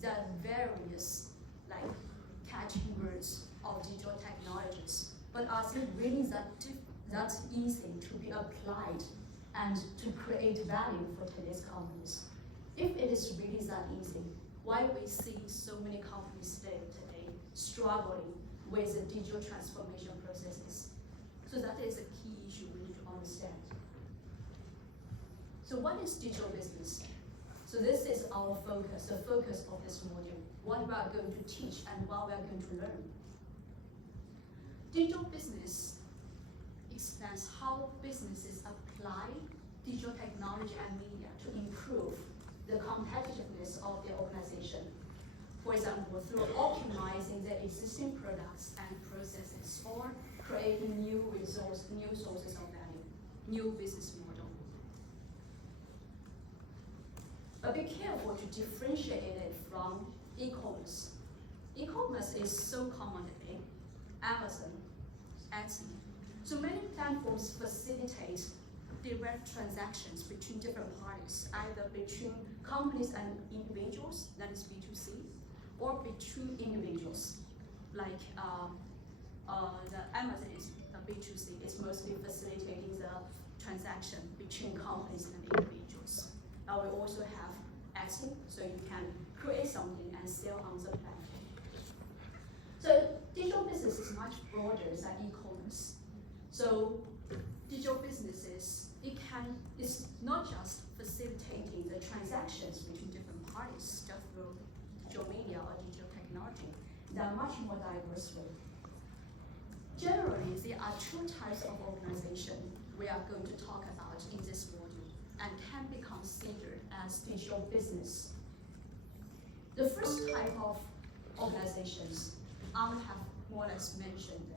there are various like catchy words of digital technologies, but are they really that easy to be applied and to create value for today's companies? If it is really that easy, why we see so many companies today struggling with the digital transformation processes? So that is a key issue we need to understand. So what is digital business? So this is our focus, the focus of this module, what we are going to teach and what we are going to learn. Digital business explains how businesses apply digital technology and media to improve the competitiveness of their organization. For example, through optimizing their existing products and processes, or creating new sources of value, new business model. But be careful to differentiate it from e-commerce. E-commerce is so common today. Amazon, Etsy. So many platforms facilitate direct transactions between different parties, either between companies and individuals, that is B2C, or between individuals. Like the Amazon is B2C, it's mostly facilitating the transaction between companies and individuals. Now we also have Etsy, so you can create something and sell on the platform. So digital business is much broader than e-commerce. So digital businesses, it's not just facilitating the transactions between different parties just through digital media or digital technology. There are much more diverse ways. Generally, there are two types of organization we are going to talk about in this module and can be considered as digital business. The first type of organizations I have more or less mentioned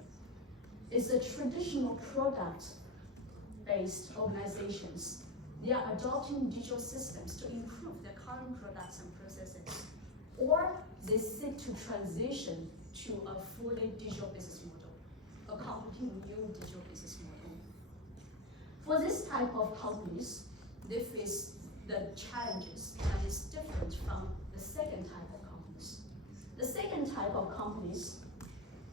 is the traditional product-based organizations. They are adopting digital systems to improve their current products and processes, or they seek to transition to a fully digital business model, a completely new digital business model. For this type of companies, they face the challenges that is different from the second type of companies. The second type of companies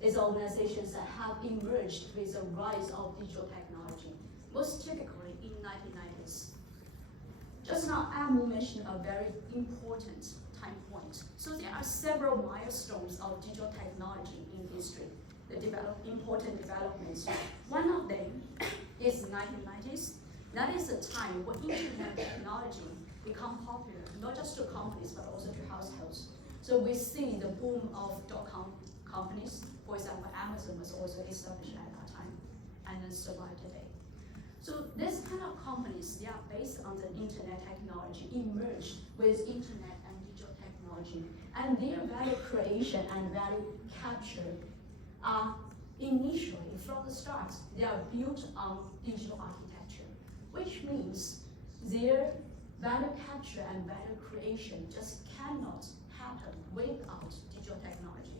is organizations that have emerged with the rise of digital technology, most typically in 1990s. Just now, Amu mentioned a very important time point. So there are several milestones of digital technology in history, important developments. One of them is 1990s. That is a time when internet technology become popular, not just to companies, but also to households. So we see the boom of .com companies. For example, Amazon was also established at that time and then survived today. So this kind of companies, they are based on the internet technology, emerged with internet and digital technology. And their value creation and value capture are initially, from the start, they are built on digital architecture, which means their value capture and value creation just cannot happen without digital technology.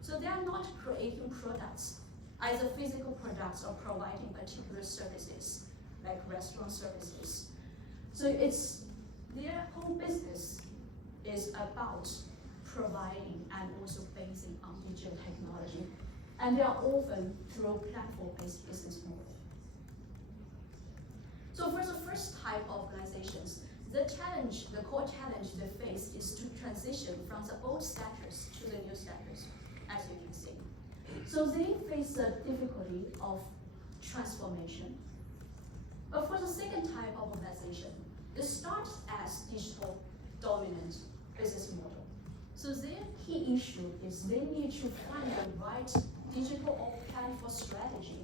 So they are not creating products, either physical products or providing particular services, like restaurant services. So it's their whole business is about providing and also basing on digital technology. And they are often through platform-based business model. So for the first type of organizations, the core challenge they face is to transition from the old status to the new status, as you can see. So they face the difficulty of transformation. But for the second type of organization, it starts as digital dominant business model. So their key issue is they need to find the right digital or platform strategy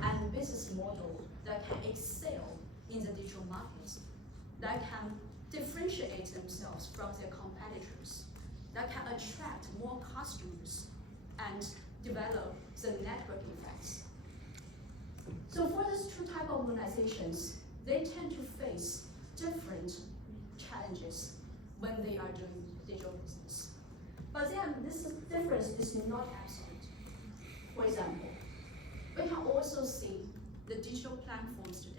and business model that can excel in the digital markets, that can differentiate themselves from their competitors, that can attract more customers and develop the network effects. So for these two types of organizations, they tend to face different challenges when they are doing digital business. But then this difference is not absolute. For example, we can also see the digital platforms today.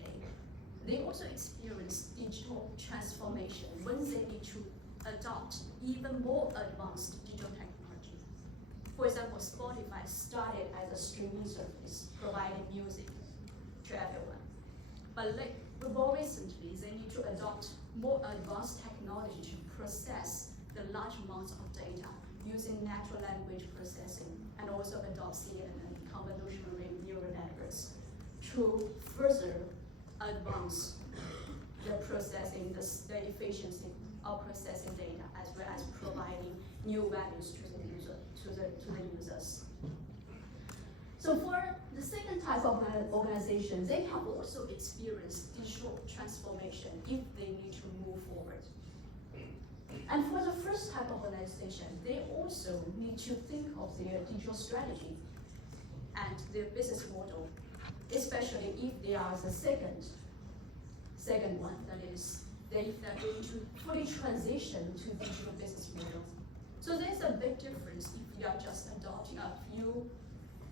They also experience digital transformation when they need to adopt even more advanced digital technology. For example, Spotify started as a streaming service, providing music to everyone. But more recently, they need to adopt more advanced technology to process the large amounts of data using natural language processing and also adopt CNN, convolutional neural networks, to further advance the processing, the efficiency of processing data, as well as providing new values to the users. So for the second type of organization, they can also experience digital transformation if they need to move forward. And for the first type of organization, they also need to think of their digital strategy and their business model, especially if they are the second one, that is, they're going to fully transition to digital business model. So there's a big difference if you are just adopting a few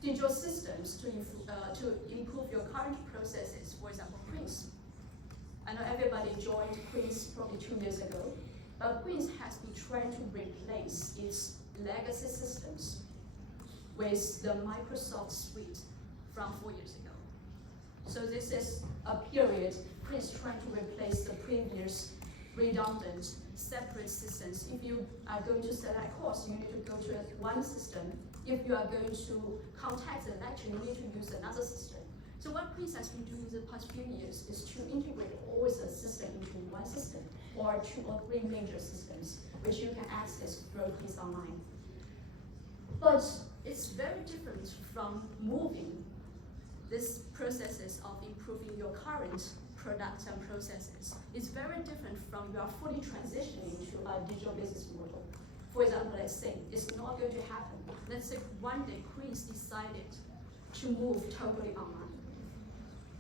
digital systems to improve your current processes, for example, Queens. I know everybody joined Queens probably 2 years ago, but Queens has been trying to replace its legacy systems with the Microsoft suite from 4 years ago. So this is a period Queens trying to replace the previous redundant, separate systems. If you are going to select course, you need to go to one system. If you are going to contact the lecturer, you need to use another system. So what Queens has been doing the past few years is to integrate all the system into one system, or 2 or 3 major systems, which you can access through Queens Online. But it's very different from moving these processes of improving your current products and processes. It's very different from you are fully transitioning to a digital business model. For example, let's say it's not going to happen. Let's say one day Queens decided to move totally online.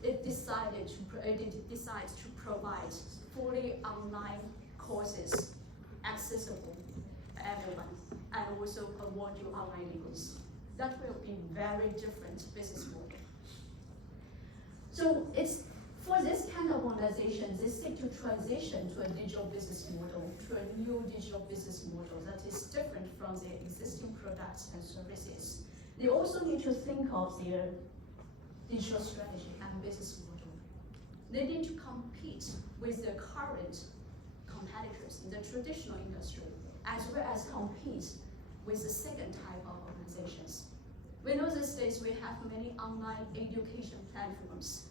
It decides to provide fully online courses accessible to everyone, and also award you online degrees. That will be very different business model. So it's for this kind of organization, they seek to transition to a digital business model, to a new digital business model that is different from their existing products and services. They also need to think of their digital strategy and business model. They need to compete with their current competitors in the traditional industry, as well as compete with the second type of organizations. We know these days we have many online education platforms.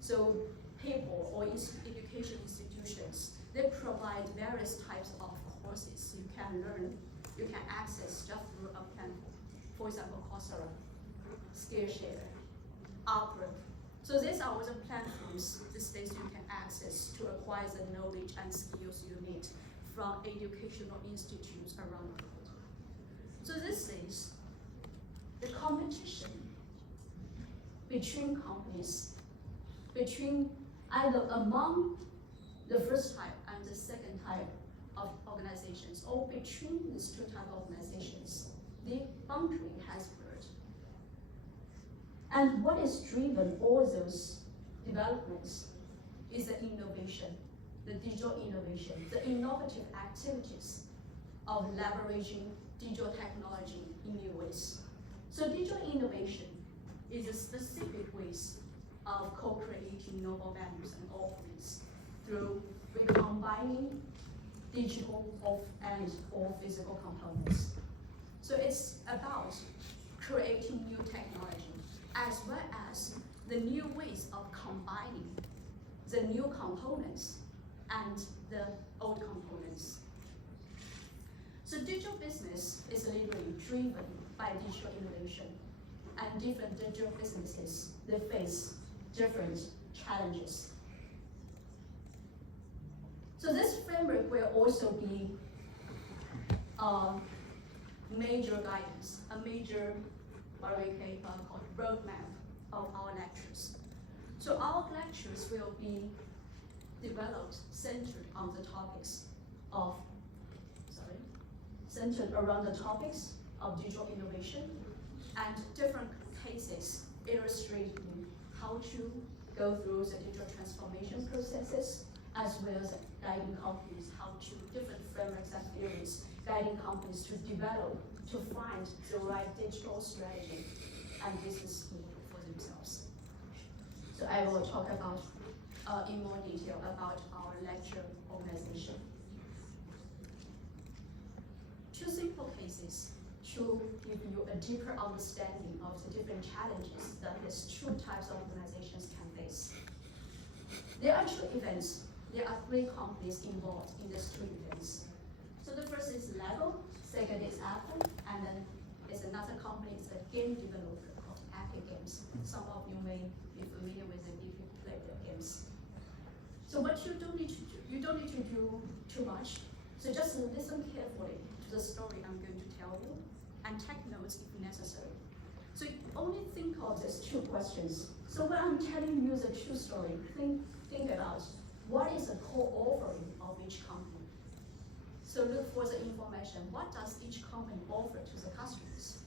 So people or education institutions, they provide various types of courses you can learn, you can access just through a platform. For example, Coursera, Skillshare, Upwork. So these are all the platforms these days you can access to acquire the knowledge and skills you need from educational institutes around the world. So these days, the competition between companies, between either among the first type and the second type of organizations, or between these 2 types of organizations, the boundary has blurred. And what is driven all those developments is the innovation, the digital innovation, the innovative activities of leveraging digital technology in new ways. So digital innovation is a specific ways of co-creating novel values and offerings through recombining digital and or physical components. So it's about creating new technology as well as the new ways of combining the new components and the old components. So digital business is literally driven by digital innovation, and different digital businesses, they face different challenges. So this framework will also be a major guidance, a major what we call roadmap of our lectures. So our lectures will be developed centered on the topics of, centered around the topics of digital innovation and different cases illustrating how to go through the digital transformation processes as well as guiding companies how to different frameworks and theories, guiding companies to develop, to find the right digital strategy and business model for themselves. So I will talk about in more detail about our lecture organization. Two simple cases to give you a deeper understanding of the different challenges that these two types of organizations can face. There are two events. There are three companies involved in these two events. So the first is Lego, second is Apple, and then there's another company, it's a game developer called Epic Games. Some of you may be familiar with it if you play their games. So what you don't need to do too much. So just listen carefully to the story I'm going to tell you and take notes if necessary. So only think of these two questions. So when I'm telling you the true story, think about what is the core offering of each company. So look for the information. What does each company offer to the customers?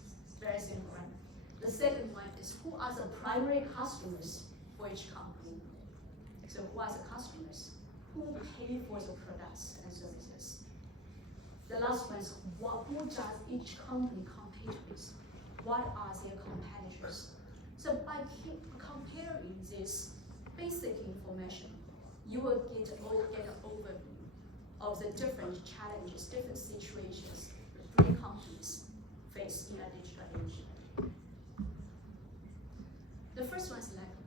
Very simple, right? The second one is who are the primary customers for each company? So who are the customers? Who pay for the products and services? The last one is who does each company compete with? What are their competitors? So by comparing this basic information, you will get an overview of the different challenges, different situations three companies face in a digital age. The first one is Lego,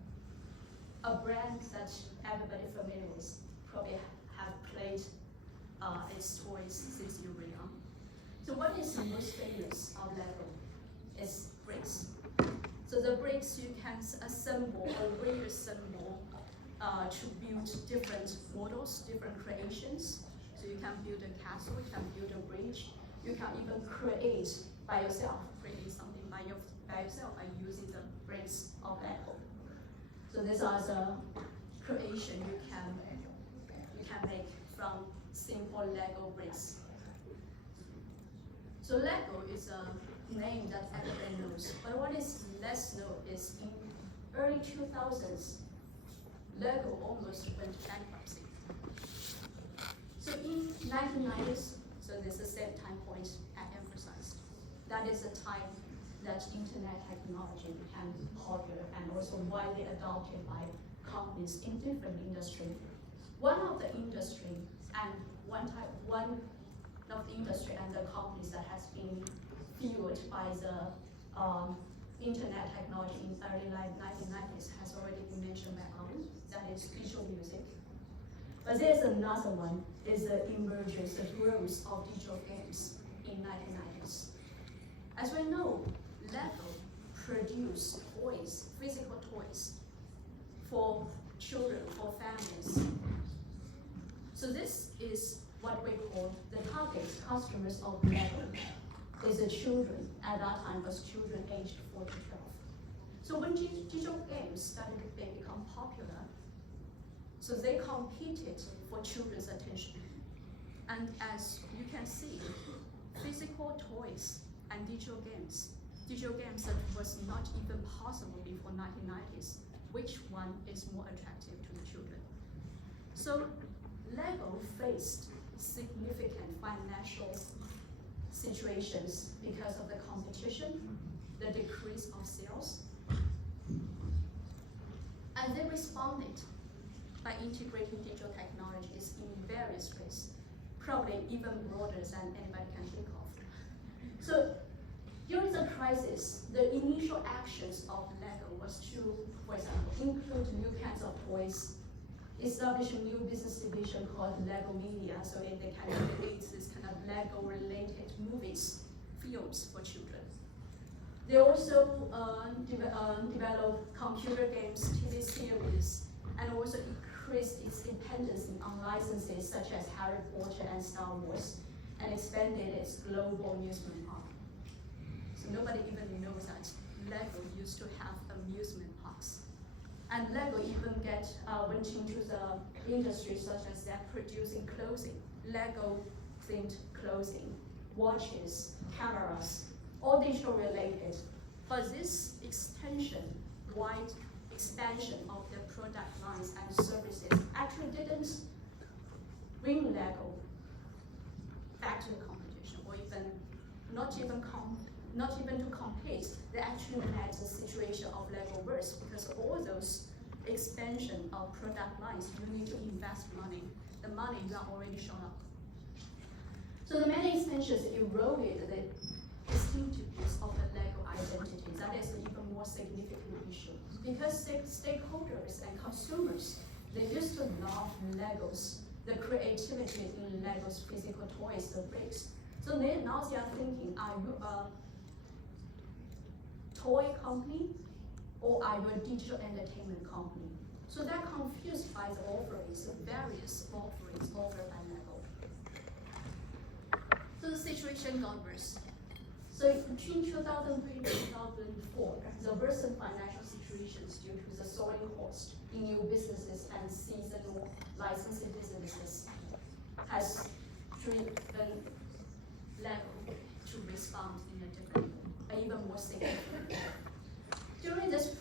a brand that everybody familiar with, probably have played its toys since you were young. So what is the most famous of Lego? Is bricks. So the bricks you can assemble or reassemble to build different models, different creations. So you can build a castle, you can build a bridge, you can even create by yourself, creating something by yourself by using the bricks of Lego. So these are the creation you can make from simple Lego bricks. So Lego is a name that everybody knows, but what is less known is in early 2000s, Lego almost went bankruptcy. So in 1990s, so this is the same time point I emphasized. That is the time that internet technology became popular and also widely adopted by companies in different industries. One of the industry and the companies that has been fueled by the internet technology in early 1990s has already been mentioned by Alan, that is digital music. But there's another one, is the emergence, the growth of digital games in 1990s. As we know, Lego produced toys, physical toys, for children, for families. So this is what we call the target customers of Lego. Is the children, at that time was children aged 4 to 12. So when digital games started to become popular, so they competed for children's attention. And as you can see, physical toys and digital games that was not even possible before 1990s, which one is more attractive to the children? So Lego faced significant financial situations because of the competition, the decrease of sales, and they responded by integrating digital technologies in various ways, probably even broader than anybody can think of. So during the crisis, the initial actions of Lego was to, for example, include new kinds of toys, establish a new business division called Lego Media, so they can create this kind of Lego-related movies, films for children. They also develop computer games, TV series, and also increased its dependency on licenses such as Harry Potter and Star Wars, and expanded its global amusement park. So nobody even knows that Lego used to have amusement parks. And Lego even went into the industry such as they're producing clothing, Lego themed clothing, watches, cameras, all digital related. But this wide expansion of the product lines and services actually didn't bring Lego back to the competition, or even not even to compete, they actually made the situation of Lego worse, because all those expansion of product lines, you need to invest money. The money is not already shown up. So the many expansions eroded the distinctiveness of the Lego identity. That is an even more significant issue. Because stakeholders and consumers, they used to love Legos, the creativity in Lego's physical toys, the bricks. So now they are thinking, are you a toy company or are you a digital entertainment company? So they're confused by the offerings, the various offerings offered by Lego. So the situation got worse. So between 2003 and 2004, the worsened financial situations due to the soaring cost in new businesses and seasonal licensing businesses has driven Lego to respond in a different, even more significant way. During this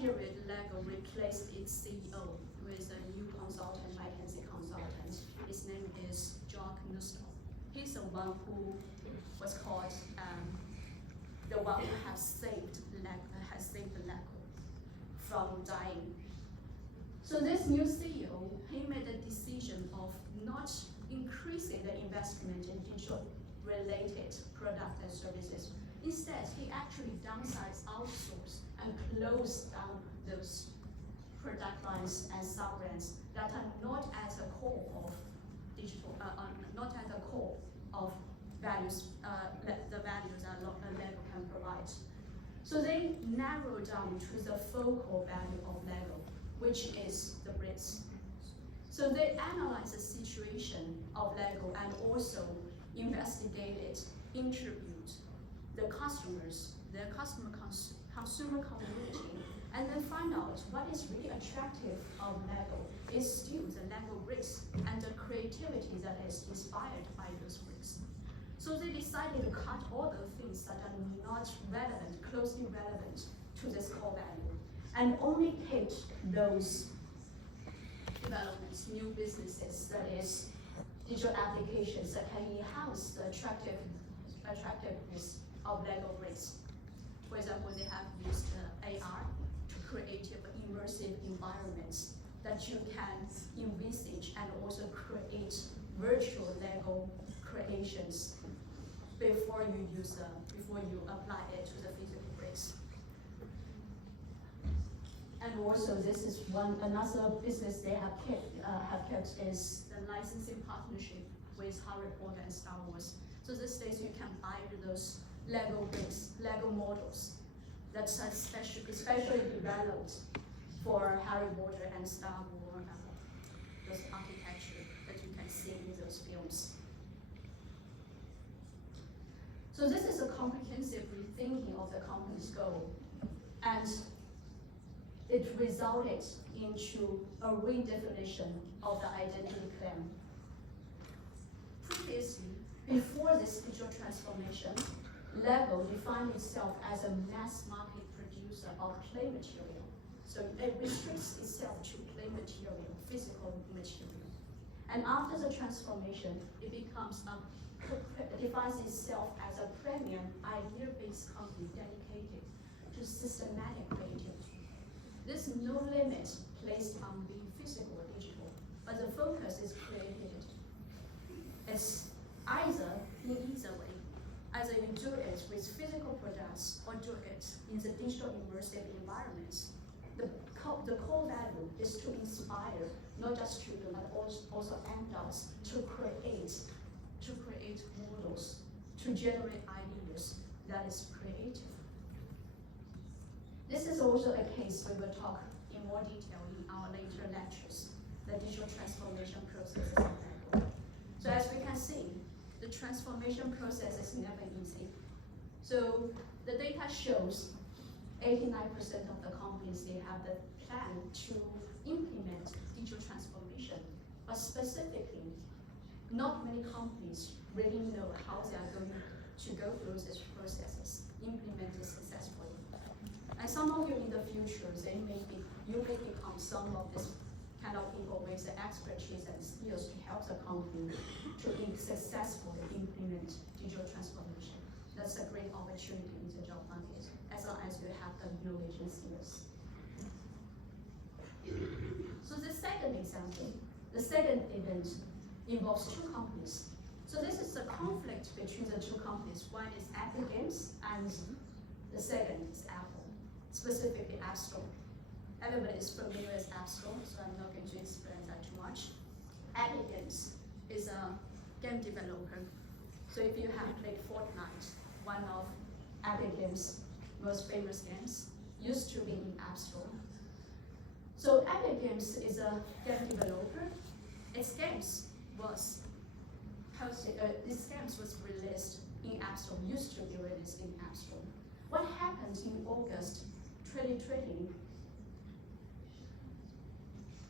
period, Lego replaced its CEO with a new consultant, McKinsey consultant. His name is John Nussbaum. He's the one who was called the one who has saved Lego from dying. So this new CEO, he made a decision of not increasing the investment in digital-related products and services. Instead, he actually downsized, outsourced, and closed down those product lines and sub-brands that are not at the core of digital, not at the core of values, the values that Lego can provide. So they narrowed down to the focal value of Lego, which is the bricks. So they analyzed the situation of Lego and also investigated, interviewed the customers, their consumer community, and then find out what is really attractive of Lego is still the Lego bricks and the creativity that is inspired by those bricks. So they decided to cut all the things that are not relevant, closely relevant to this core value, and only kept those developments, new businesses, that is digital applications that can enhance the attractiveness of Lego bricks. For example, they have used AR to create immersive environments that you can envisage and also create virtual Lego creations before you apply it to the physical bricks. And also, this is another business they have kept is the licensing partnership with Harry Potter and Star Wars. So these days you can buy those Lego bricks, Lego models that's especially developed for Harry Potter and Star Wars, those architecture that you can see in those films. So this is a comprehensive rethinking of the company's goal, and it resulted into a redefinition of the identity claim. Previously, before this digital transformation, Lego defined itself as a mass market producer of play material. So it restricts itself to play material, physical material. And after the transformation, it defines itself as a premium, idea-based company dedicated to systematic creativity. There's no limit placed on being physical or digital, but the focus is creativity. It's either way. Either you do it with physical products or do it in the digital immersive environments. The core value is to inspire not just children but also adults to create models, to generate ideas that is creative. This is also a case we will talk in more detail in our later lectures, the digital transformation process of Lego. So as we can see, the transformation process is never easy. So the data shows 89% of the companies, they have the plan to implement digital transformation, but specifically, not many companies really know how they are going to go through these processes, implement it successfully. And some of you in the future, you may become some of these kind of people with the expertise and skills to help the company to successfully implement digital transformation. That's a great opportunity in the job market, as long as you have the innovation skills. So the second example, the second event involves two companies. So this is a conflict between the two companies. One is Epic Games and the second is Apple, specifically App Store. Everybody is familiar with App Store, so I'm not going to explain that too much. Epic Games is a game developer. So if you have played Fortnite, one of Epic Games' most famous games, used to be in App Store. So Epic Games is a game developer. Its games was released in App Store, used to be released in App Store. What happened in August 2020?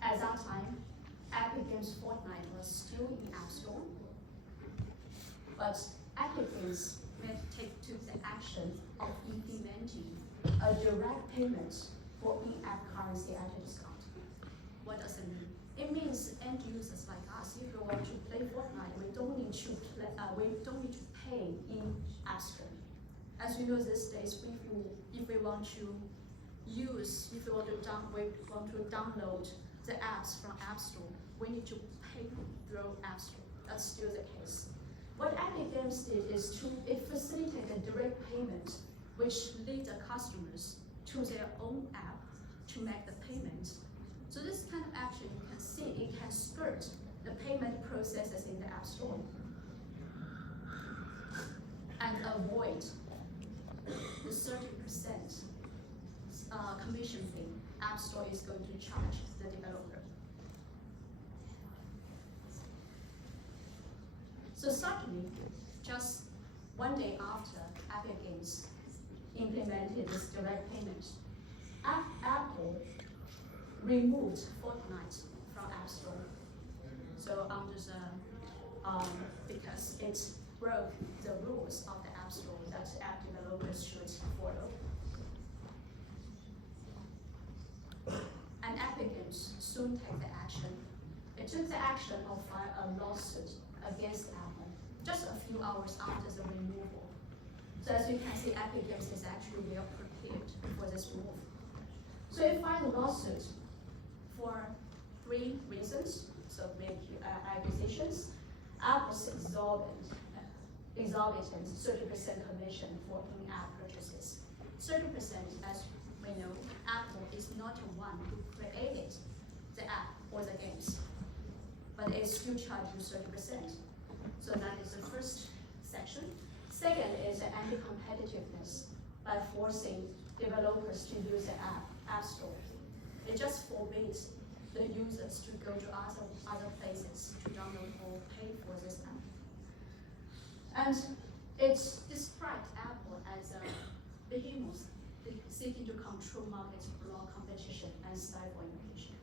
At that time, Epic Games Fortnite was still in App Store, but Epic Games took the action of implementing a direct payment for in-app currency at a discount. What does it mean? It means end users like us, if we want to play Fortnite, we don't need to pay in App Store. As you know, these days, if we want to download the apps from App Store, we need to pay through App Store. That's still the case. What Epic Games did is it facilitated a direct payment, which lead the customers to their own app to make the payment. So this kind of action, you can see, it can skirt the payment processes in the App Store and avoid the 30% commission fee App Store is going to charge the developer. So suddenly, just one day after Epic Games implemented this direct payment, Apple removed Fortnite from App Store. So because it broke the rules of the App Store that app developers should follow. And Epic Games soon took the action. It took the action of file a lawsuit against Apple just a few hours after the removal. So as you can see, Epic Games is actually well prepared for this move. So it filed a lawsuit for 3 reasons. So make acquisitions, Apple's exorbitant 30% commission for in-app purchases. 30%, as we know, Apple is not the one who created the app or the games, but it still charges 30%. So that is the first section. Second is anti-competitiveness by forcing developers to use the App Store. It just forbids the users to go to other places to download or pay for this app. And it described Apple as a behemoth seeking to control markets, block competition, and stifle innovation.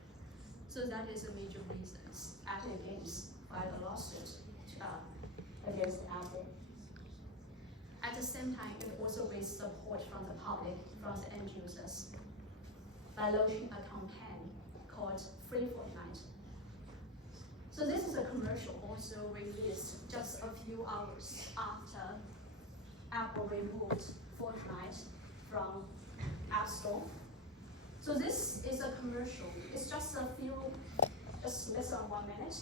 So that is a major reason Epic Games filed a lawsuit against Apple. At the same time, it also raised support from the public, from the end users, by launching a campaign called Free Fortnite. So this is a commercial also released just a few hours after Apple removed Fortnite from App Store. So this is a commercial. It's just less than 1 minute,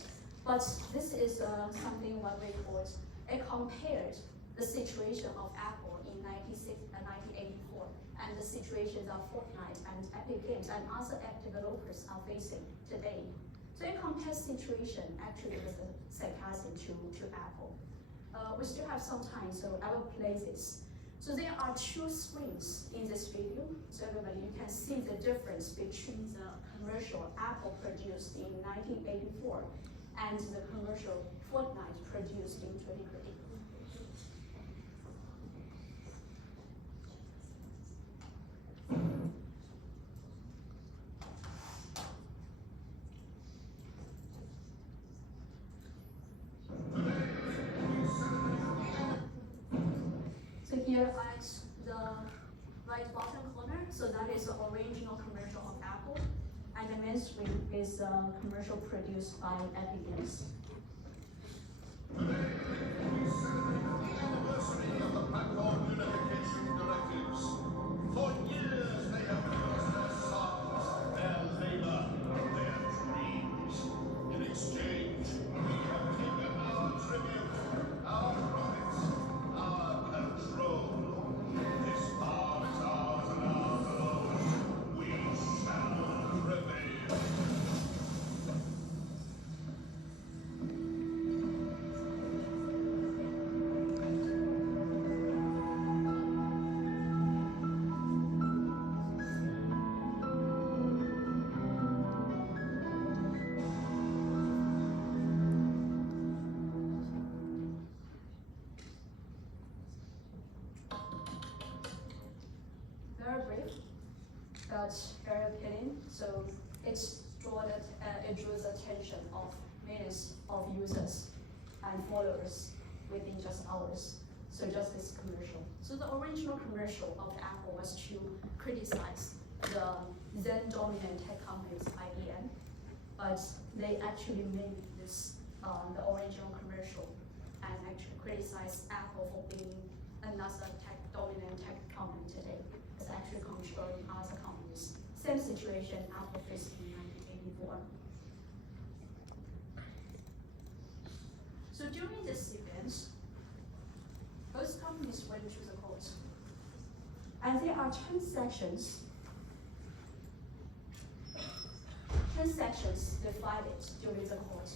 but this is something one report. It compared the situation of Apple in 1984 and the situations of Fortnite and Epic Games and other app developers are facing today. So it compares situation actually with a sarcasm to Apple. We still have some time, so I will play this. So there are 2 screens in this video. So everybody, you can see the difference between the commercial Apple produced in 1984 and the commercial Fortnite produced in 2020. So here at the right bottom corner, so that is the original commercial of Apple. And And the mainstream is commercial produced by Epic Games. Today we celebrate the anniversary of the platform unification directives. For years they have promised their sons, their labor, their dreams. In exchange, we have taken our tribute, our profits, our control. This farm is ours and ours alone. We shall prevail. Very brief, but very appealing. So it draws attention of millions of users and followers within just hours. So just this commercial. So the original commercial of Apple was to criticize the then dominant tech companies IBM, but they actually made this the original commercial and actually criticize Apple for being another dominant tech company today. It's actually controlling other companies. Same situation Apple faced in 1984. So during this event, both companies went to the court. And there are 10 sections. 10 sections divided during the court.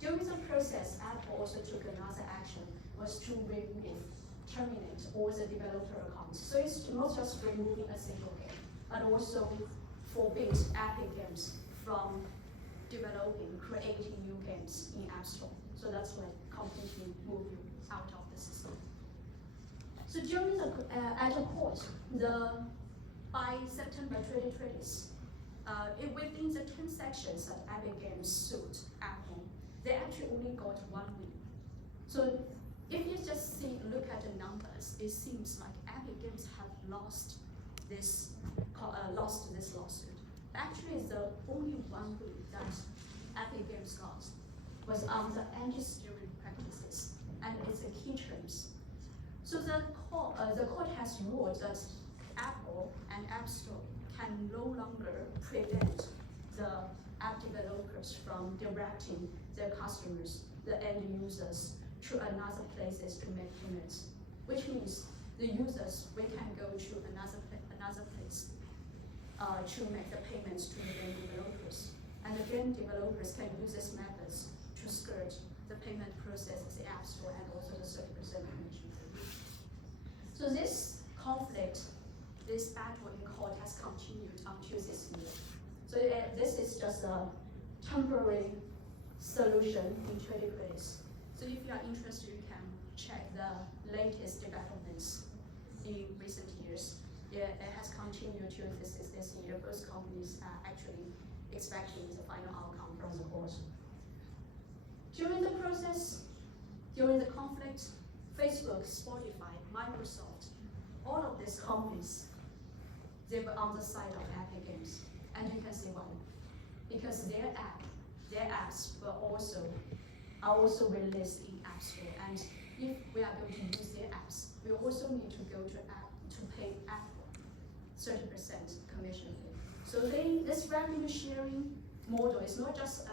During the process, Apple also took another action, was to terminate all the developer accounts. So it's not just removing a single game, but also forbid Epic Games from creating new games in App Store. So that's like completely moving out of the system. So during the at the court, by September 2020, within the 10 sections that Epic Games sued Apple, they actually only got 1 win. So if you just look at the numbers, it seems like Epic Games have lost this lawsuit. Actually, the only 1 win that Epic Games got was on the anti-steering practices, and it's a key terms. So the court has ruled that Apple and App Store can no longer prevent the app developers from directing their customers, the end users, to another places to make payments, which means the users, we can go to another place to make the payments to the game developers. And the game developers can use these methods to skirt the payment processes, the App Store, and also the 30% commission. So this conflict, this battle in court has continued until this year. So this is just a temporary solution in 2020. So if you are interested, you can check the latest developments in recent years. Yeah, it has continued to this year. Both companies are actually expecting the final outcome from the court. During the process, during the conflict, Facebook, Spotify, Microsoft, all of these companies, they were on the side of Epic Games. And you can see why. Because their apps are also released in App Store. And if we are going to use their apps, we also need to go to pay Apple 30% commission fee. So this revenue sharing model is not just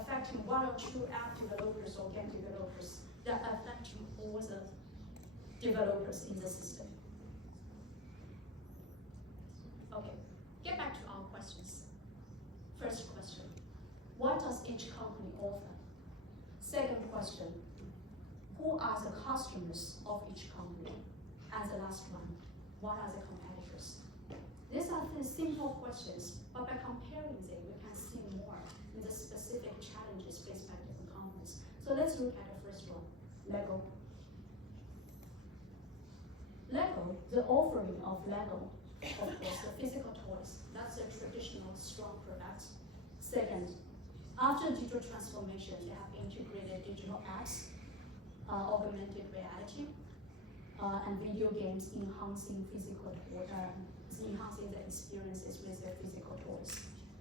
affecting 1 or 2 app developers or game developers, they're affecting all the developers in the system. Okay, get back to our questions. First question, what does each company offer? Second question, who are the customers of each company? And the last one, what are the competitors? These are the simple questions, but by comparing them, we can see more in the specific challenges faced by different companies. So let's look at the first one, Lego. Lego, the offering of Lego, of course, the physical toys, that's a traditional strong product. Second, after digital transformation, they have integrated digital apps, augmented reality, and video games enhancing the experiences with their physical toys.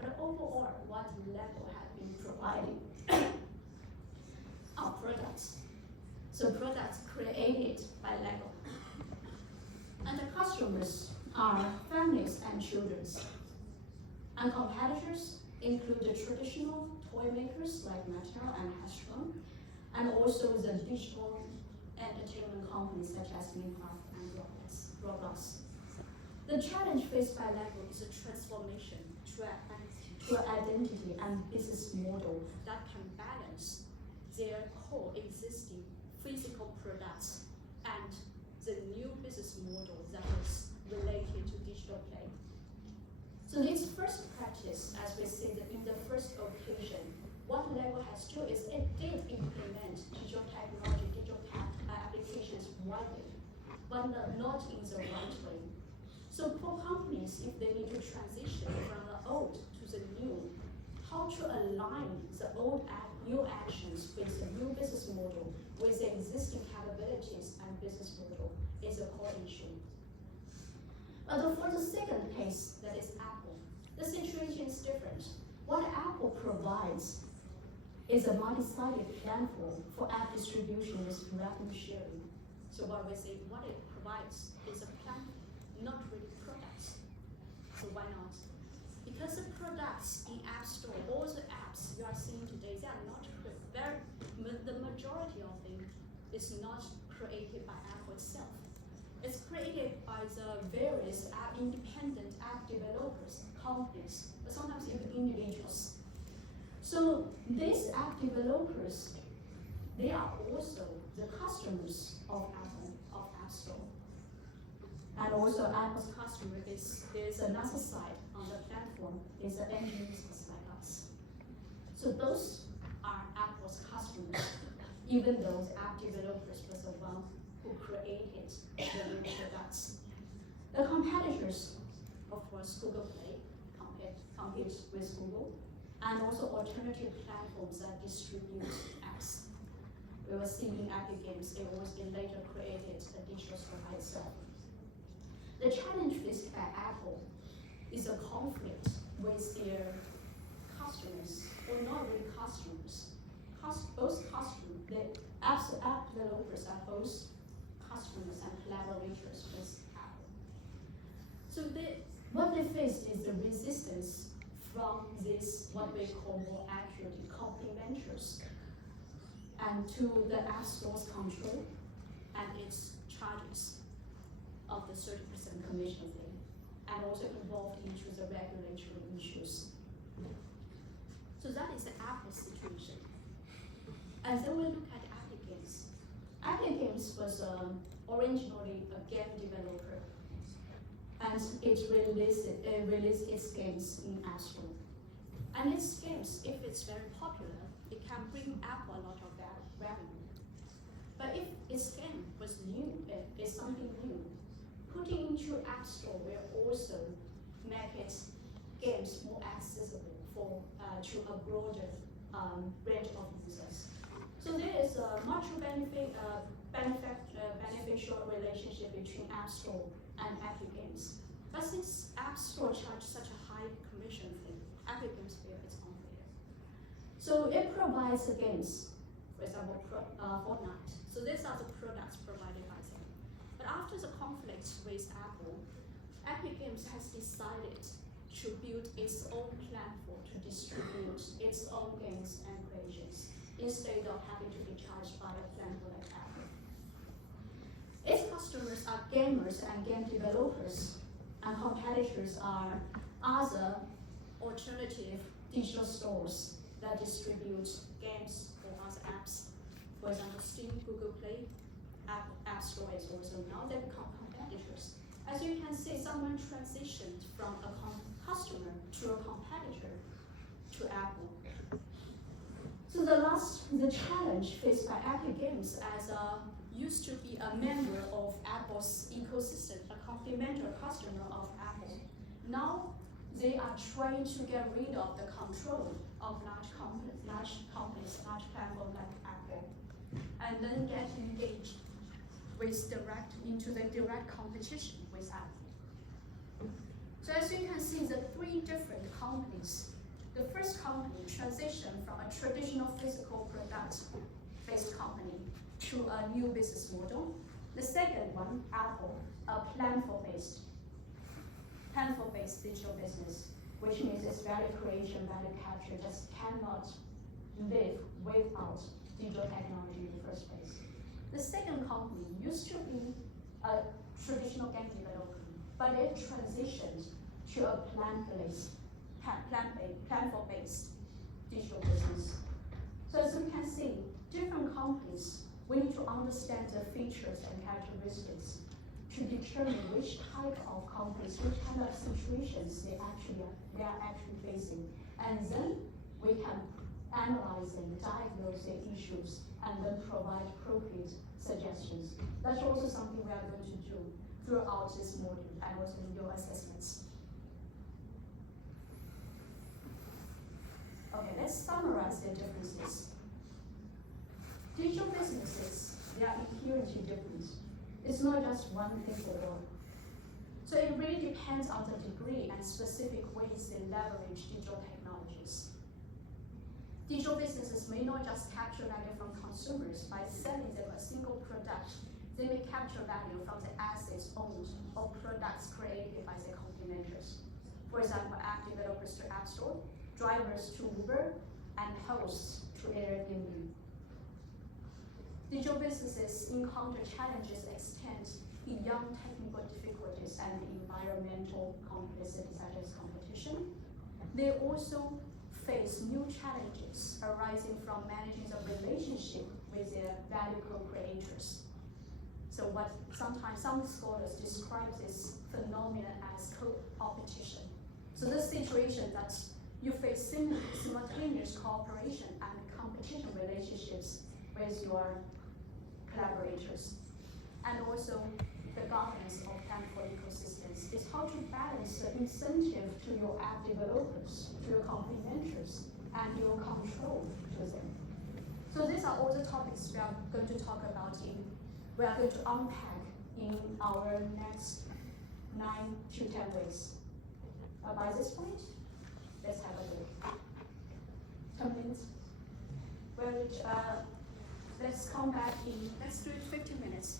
But overall, what Lego has been providing are products. So products created by Lego. And the customers are families and children. And competitors include the traditional toy makers like Mattel and Hasbro, and also the digital entertainment companies such as Minecraft and Roblox. The challenge faced by Lego is a transformation to an identity and business model that can balance their core existing physical products and the new business model that is related to digital play. So its first practice, as we see in the first occasion, what Lego has done is it did implement digital technology, digital applications widely, but not in the right way. So for companies, if they need to transition from the old to the new, how to align the old new actions with the new business model, with the existing capabilities and business model is a core issue. But for the second case, that is Apple, the situation is different. What Apple provides is a multi-sided platform for app distribution with revenue sharing. So what we say, what it provides is a platform, not really products. So why not? Because the products in App Store, all the apps you are seeing today, they are not the majority of them is not created by Apple itself. It's created by the various independent app developers, companies, but sometimes even individuals. So these app developers, they are also the customers of Apple, of App Store. And also Apple's customer there's another side on the platform, is the end users like us. So those are Apple's customers, even though the app developers was the one who created the new products. The competitors, of course, Google Play competes with Google, and also alternative platforms that distribute apps. We were seeing Epic Games, it later created a digital store by itself. The challenge faced by Apple is a conflict with their customers, or not really customers. Both customers, the app developers are both customers and collaborators with Apple. So what they faced is the resistance from this, what we call more accurately, complementers, and to the App Store's control and its charges of the 30% commission fee, and also involved into the regulatory issues. So that is the Apple situation. And then we look at Epic Games. Epic Games was originally a game developer, and it released its games in App Store. And its games, if it's very popular, it can bring Apple a lot of revenue. But if its game was new, it's something new, putting into App Store will also make its games more accessible to a broader range of users. So there is a much beneficial relationship between App Store and Epic Games. But since App Store charges such a high commission fee, Epic Games feel it's unfair. So it provides the games, for example, Fortnite. So these are the products provided by them. But after the conflict with Apple, Epic Games has decided to build its own platform to distribute its own games and creations, instead of having to be charged by a platform like Apple. Its customers are gamers and game developers, and competitors are other alternative digital stores that distribute games or other apps. For example, Steam, Google Play, App Store is also now they become competitors. As you can see, someone transitioned from a customer to a competitor to Apple. So the challenge faced by Epic Games as used to be a member of Apple's ecosystem, a complementary customer of Apple. Now they are trying to get rid of the control of large companies, large platforms like Apple, and then get engaged into the direct competition with Apple. So as you can see, the three different companies The first company transitioned from a traditional physical product-based company to a new business model. The second one, Apple, a platform-based digital business, which means its value creation, value capture just cannot live without digital technology in the first place. The second company used to be a traditional game developer, but it transitioned to a platform-based digital business. So as we can see, different companies, we need to understand the features and characteristics to determine which type of companies, which kind of situations they are actually facing. And then we can analyze and diagnose the issues and then provide appropriate suggestions. That's also something we are going to do throughout this module and also in your assessments. Okay, let's summarize the differences. Digital businesses, they are inherently different. It's not just one thing for all. So it really depends on the degree and specific ways they leverage digital technologies. Digital businesses may not just capture value from consumers by selling them a single product. They may capture value from the assets owned or products created by their complementers. For example, app developers to App Store, drivers to Uber, and hosts to Airbnb. Digital businesses encounter challenges extend beyond technical difficulties and environmental complexity such as competition. They also face new challenges arising from managing the relationship with their value co-creators. So what sometimes some scholars describe this phenomenon as co-opetition. So this situation that you face simultaneous cooperation and competition relationships with your collaborators. And also the governance of platform ecosystems is how to balance the incentive to your app developers, to your complementers, and your control to them. So these are all the topics we are going to talk about we are going to unpack in our next 9 to 10 weeks. By this point, let's have a break. 10 minutes. Well, let's come back let's do it 15 minutes.